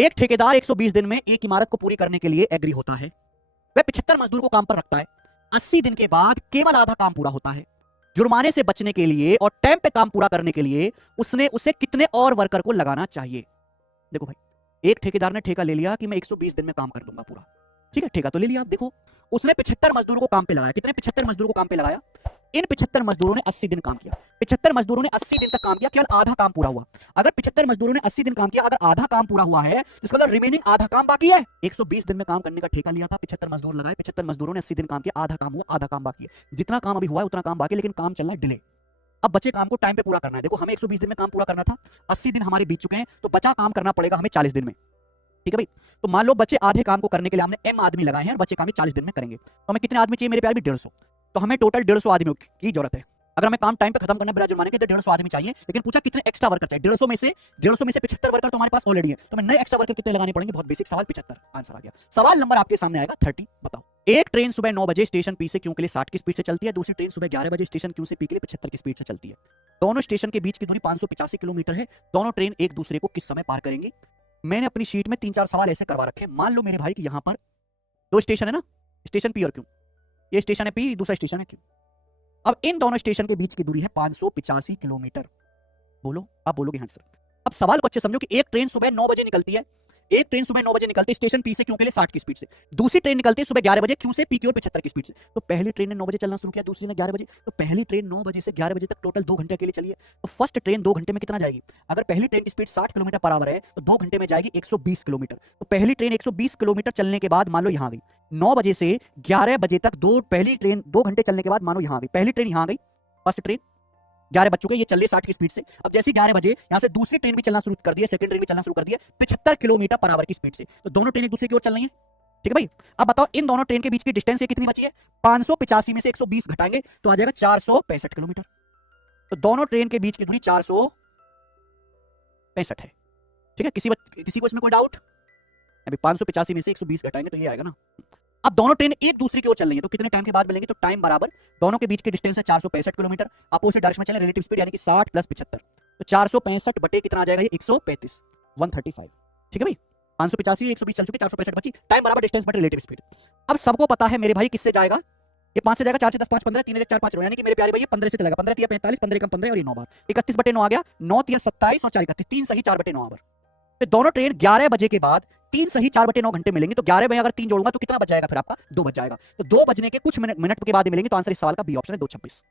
एक ठेकेदार 120 दिन में एक इमारत को पूरी करने के लिए एग्री होता है। वह 75 मजदूर को काम पर रखता है। 80 दिन के बाद केवल आधा काम पूरा होता है। जुर्माने से बचने के लिए और टाइम पे काम पूरा करने के लिए उसने उसे कितने और वर्कर को लगाना चाहिए? देखो भाई, एक ठेकेदार ने ठेका ले लिया कि मैं 120 दिन में काम कर दूंगा पूरा। ठीक है, ठेका तो ले लिया। आप देखो, उसने 75 मजदूरों को काम पे लगाया। कितने? 75 मजदूरों को काम पे लगाया। इन 75 मजदूरों ने 80 दिन काम किया। 75 मजदूरों ने 80 दिन तक काम किया, केवल आधा काम पूरा हुआ। अगर 75 मजदूरों ने 80 दिन काम किया, अगर आधा काम पूरा हुआ है, इसका मतलब रिमेनिंग आधा काम बाकी है। 120 दिन में काम करने का ठेका लिया था, 75 मजदूर लगाए, 75 मजदूरों ने 80 दिन काम किया, आधा काम हुआ, आधा काम बाकी है। जितना काम अभी हुआ है उतना काम बाकी है, लेकिन काम चल रहा है डिले। अब बचे काम को टाइम पे पूरा करना है। देखो, हमें 120 दिन में काम पूरा करना था, 80 दिन हमारे बीत चुके हैं, तो बचा काम करना पड़ेगा हमें 40 दिन में। ठीक है भाई, तो मान लो बचे आधे काम को करने के लिए हमने एम आदमी लगाए हैं और बचे काम 40 दिन में करेंगे, तो हमें कितने आदमी चाहिए मेरे प्यार भी? 150। तो हमें टोटल 150 आदमियों की जरूरत है। अगर हमें काम टाइम पे खत्म करना बिना जुर्माने के तो 150 आदमी चाहिए। लेकिन पूछा कितने एक्स्ट्रा वर्कर चाहिए? 150 में से 75 वर्कर तो हमारे पास ऑलरेडी है, तो हमें नए एक्स्ट्रा वर्कर कितने लगाने पड़ेंगे? बहुत बेसिक सवाल, 75। आंसर आ गया। सवाल नंबर आपके सामने आएगा 30। बताओ, एक ट्रेन सुबह 9 बजे स्टेशन पी से क्यू के लिए 60 की स्पीड से चलती है, दूसरी ट्रेन सुबह 11 बजे स्टेशन क्यू से पी के लिए 75 की स्पीड से चलती है। दोनों स्टेशन के बीच की दूरी 585 किलोमीटर है। दोनों ट्रेन एक दूसरे को किस समय पार करेंगी? मैंने अपनी शीट में 3-4 सवाल ऐसे करवा रखे हैं। मान लो मेरे भाई कि यहां पर दो स्टेशन है ना, स्टेशन पी और क्यू। ये स्टेशन है पी, दूसरा स्टेशन है क्यू। अब इन दोनों स्टेशन के बीच की दूरी है 585 किलोमीटर। बोलो, आप बोलोगे हाँ सर। अब सवाल को अच्छे समझो कि एक ट्रेन सुबह 9 बजे निकलती है। एक ट्रेन सुबह 9 बजे निकलती है स्टेशन पी से क्यू के लिए 60 की स्पीड से। दूसरी ट्रेन निकलती है सुबह 11 बजे क्यू से पी की ओर 75 की स्पीड से। तो पहली ट्रेन ने 9 बजे चलना शुरू किया, दूसरी ने 11 बजे। तो पहली ट्रेन 9 बजे से 11 बजे तक टोटल 2 घंटे के लिए चली है। तो फर्स्ट ट्रेन 2 घंटे में कितना जाएगी? अगर पहली ट्रेन की स्पीड 60 किलोमीटर पर आवर है तो 2 घंटे में जाएगी 120 किलोमीटर। तो पहली ट्रेन 120 किलोमीटर चलने के बाद मान लो यहां गई। 9 बजे से 11 बजे तक पहली ट्रेन 2 घंटे चलने के बाद मानो यहां गई। पहली ट्रेन यहां गई, फर्स्ट ट्रेन 11 बज चुके, ये चल रही है 60 की स्पीड से। अब जैसे 11 बजे यहां से दूसरी ट्रेन भी चलना शुरू कर दी है, सेकंड ट्रेन भी चलना शुरू कर दी है 75 किलोमीटर पर आवर की स्पीड से। तो दोनों ट्रेन एक दूसरे की ओर चल रही है। ठीक है भाई, अब बताओ इन दोनों ट्रेन के बीच की डिस्टेंस कितनी बची है? 585 में से 120 घटाएंगे तो आ जाएगा 465 किलोमीटर। तो दोनों ट्रेन के बीच की दूरी 465 है। ठीक है, किसी को इसमें कोई डाउट? अभी 585 में से 120 घटाएंगे तो ये आएगा ना। अब दोनों ट्रेन एक दूसरे की ओर चल रही है, तो कितने टाइम के बाद मिलेंगे? तो टाइम बराबर दोनों के बीच की डिस्टेंस है 465 किलोमीटर। अपोजिट डायरेक्शन में चले, रिलेटिव स्पीड यानी कि 60 प्लस 75। तो 465 बटे कितना आ जाएगा? ये 135, 135। ठीक है भाई, 585 120 चल चुके, 465 बची। टाइम बराबर डिस्टेंस बटे रिलेटिव स्पीड। अब सबको पता है मेरे भाई किससे जाएगा? ये 5 से जाएगा, 4 से 10 5 15, 3 4 5 यानी कि मेरे प्यारे भाई ये 15 से चलेगा। 15 3 45, 15 कम 15 और ये 9 बार 31 बटे 9 आ गया। 9 3 27 और 4 31, 3 सही 4 बटे 9 आवर। तो दोनों ट्रेन 11 बजे के बाद 3 सही 4 बटे 9 घंटे मिलेंगे। तो 11 में अगर 3 जोड़ूंगा तो कितना बच जाएगा? फिर आपका 2 बच जाएगा। तो 2 बजने के कुछ मिनट के बाद ही मिलेंगे। तो आंसर इस सवाल का बी ऑप्शन है, 2:26।